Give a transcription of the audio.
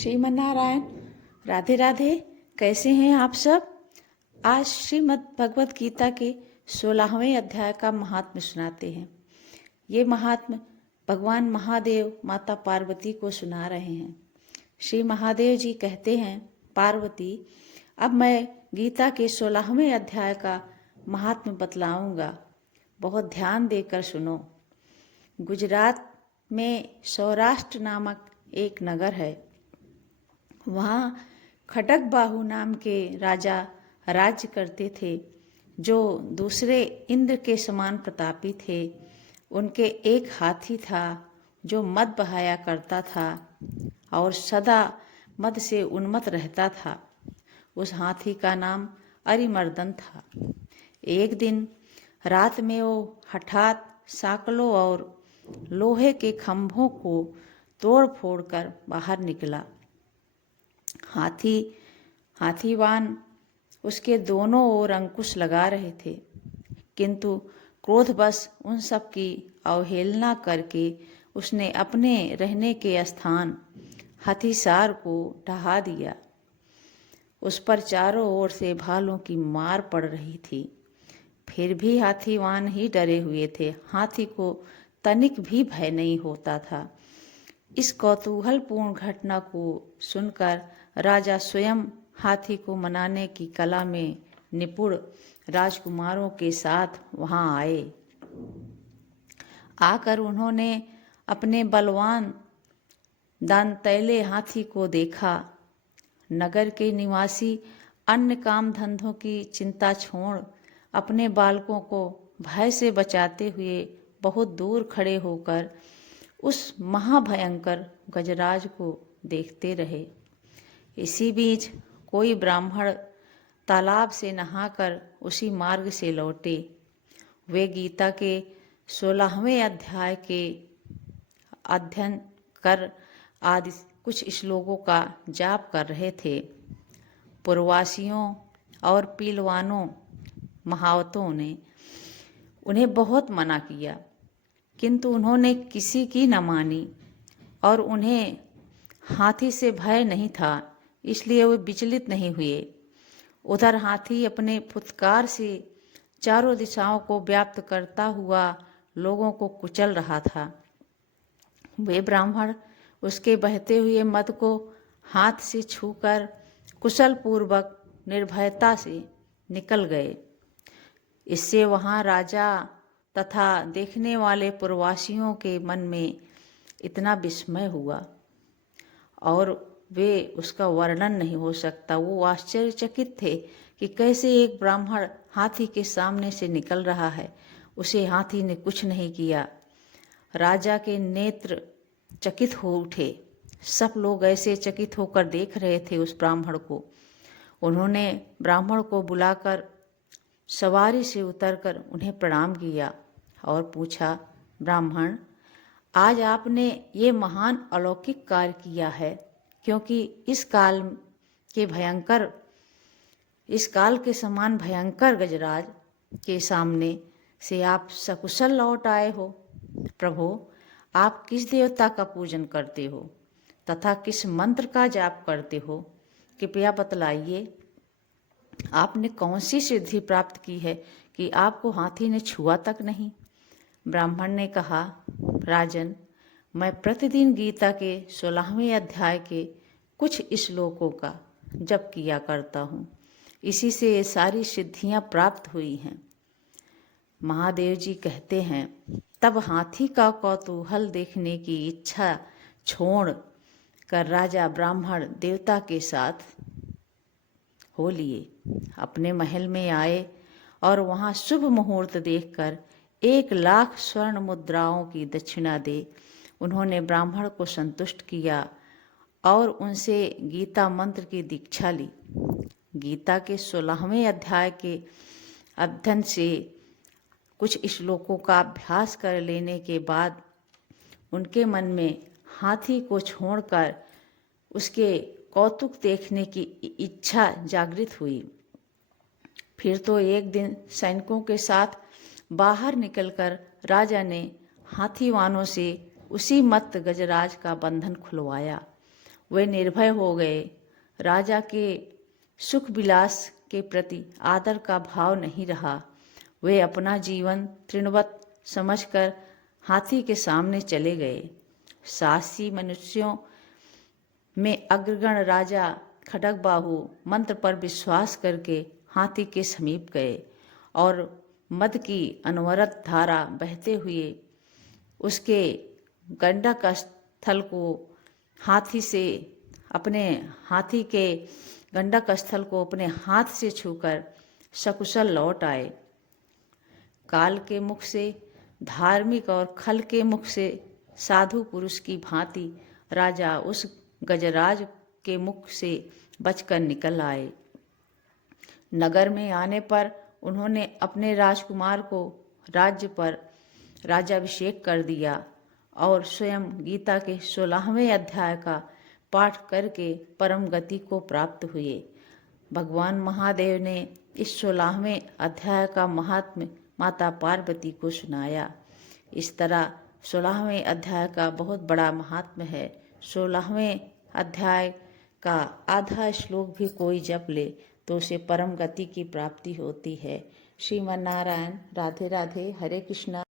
श्रीमन्नारायण, राधे राधे। कैसे हैं आप सब। आज श्रीमद् भगवत गीता के 16वें अध्याय का महात्म्य सुनाते हैं। ये महात्म्य भगवान महादेव माता पार्वती को सुना रहे हैं। श्री महादेव जी कहते हैं, पार्वती, अब मैं गीता के 16वें अध्याय का महात्म्य बतलाऊंगा। बहुत ध्यान देकर सुनो। गुजरात में सौराष्ट्र नामक एक नगर है। वहाँ खड्गबाहु नाम के राजा राज्य करते थे, जो दूसरे इंद्र के समान प्रतापी थे। उनके एक हाथी था जो मद बहाया करता था और सदा मद से उन्मत्त रहता था। उस हाथी का नाम अरिमर्दन था। एक दिन रात में वो हठात साकलों और लोहे के खंभों को तोड़ फोड़ कर बाहर निकला। हाथीवान उसके दोनों ओर अंकुश लगा रहे थे, किंतु क्रोधवश उन सब की अवहेलना करके उसने अपने रहने के स्थान हाथीसार को ढहा दिया। उस पर चारों ओर से भालों की मार पड़ रही थी। फिर भी हाथीवान ही डरे हुए थे। हाथी को तनिक भी भय नहीं होता था। इस कौतूहलपूर्ण घटना को सुनकर राजा स्वयं हाथी को मनाने की कला में निपुण राजकुमारों के साथ वहां आए। आकर उन्होंने अपने बलवान दांतैले हाथी को देखा। नगर के निवासी अन्य काम धंधों की चिंता छोड़ अपने बालकों को भय से बचाते हुए बहुत दूर खड़े होकर उस महाभयंकर गजराज को देखते रहे। इसी बीच कोई ब्राह्मण तालाब से नहाकर उसी मार्ग से लौटे। वे गीता के 16वें अध्याय के अध्ययन कर आदि कुछ श्लोकों का जाप कर रहे थे। पूर्ववासियों और पीलवानों महावतों ने उन्हें बहुत मना किया, किंतु उन्होंने किसी की न मानी और उन्हें हाथी से भय नहीं था, इसलिए वे विचलित नहीं हुए। उधर हाथी अपने फुत्कार से चारों दिशाओं को व्याप्त करता हुआ लोगों को कुचल रहा था। वे ब्राह्मण उसके बहते हुए मद को हाथ से छूकर कुशल पूर्वक निर्भयता से निकल गए। इससे वहाँ राजा तथा देखने वाले प्रवासियों के मन में इतना विस्मय हुआ और वे उसका वर्णन नहीं हो सकता। वो आश्चर्यचकित थे कि कैसे एक ब्राह्मण हाथी के सामने से निकल रहा है। उसे हाथी ने कुछ नहीं किया। राजा के नेत्र चकित हो उठे। सब लोग ऐसे चकित होकर देख रहे थे उस ब्राह्मण को। उन्होंने ब्राह्मण को बुलाकर सवारी से उतरकर उन्हें प्रणाम किया और पूछा, ब्राह्मण, आज आपने ये महान अलौकिक कार्य किया है, क्योंकि इस काल के समान भयंकर गजराज के सामने से आप सकुशल लौट आए हो। प्रभु, आप किस देवता का पूजन करते हो तथा किस मंत्र का जाप करते हो, कृपया बतलाइए। आपने कौन सी सिद्धि प्राप्त की है कि आपको हाथी ने छुआ तक नहीं। ब्राह्मण ने कहा, राजन, मैं प्रतिदिन गीता के 16वें अध्याय के कुछ श्लोकों का जप किया करता हूँ। इसी से ये सारी सिद्धियाँ प्राप्त हुई हैं। महादेव जी कहते हैं, तब हाथी का कौतूहल देखने की इच्छा छोड़ कर राजा ब्राह्मण देवता के साथ हो लिए अपने महल में आए और वहाँ शुभ मुहूर्त देखकर 1,00,000 स्वर्ण मुद्राओं की दक्षिणा दे उन्होंने ब्राह्मण को संतुष्ट किया और उनसे गीता मंत्र की दीक्षा ली। गीता के 16वें अध्याय के अध्ययन से कुछ श्लोकों का अभ्यास कर लेने के बाद उनके मन में हाथी को छोड़कर उसके कौतुक देखने की इच्छा जागृत हुई। फिर तो एक दिन सैनिकों के साथ बाहर निकलकर राजा ने हाथीवानों से उसी मत्त गजराज का बंधन खुलवाया। वे निर्भय हो गए। राजा के सुख विलास के प्रति आदर का भाव नहीं रहा। वे अपना जीवन तृणवत समझकर हाथी के सामने चले गए। साहसी मनुष्यों में अग्रगण राजा खड्गबाहु मंत्र पर विश्वास करके हाथी के समीप गए और मद की अनवरत धारा बहते हुए उसके गंडक स्थल को हाथी के गंडक स्थल को अपने हाथ से छूकर सकुशल लौट आए। काल के मुख से धार्मिक और खल के मुख से साधु पुरुष की भांति राजा उस गजराज के मुख से बचकर निकल आए। नगर में आने पर उन्होंने अपने राजकुमार को राज्य पर राज्याभिषेक कर दिया और स्वयं गीता के 16वें अध्याय का पाठ करके परम गति को प्राप्त हुए। भगवान महादेव ने इस 16वें अध्याय का महात्म्य माता पार्वती को सुनाया। इस तरह 16वें अध्याय का बहुत बड़ा महात्म्य है। 16वें अध्याय का आधा श्लोक भी कोई जप ले तो उसे परम गति की प्राप्ति होती है। श्रीमन नारायण। राधे राधे। हरे कृष्णा।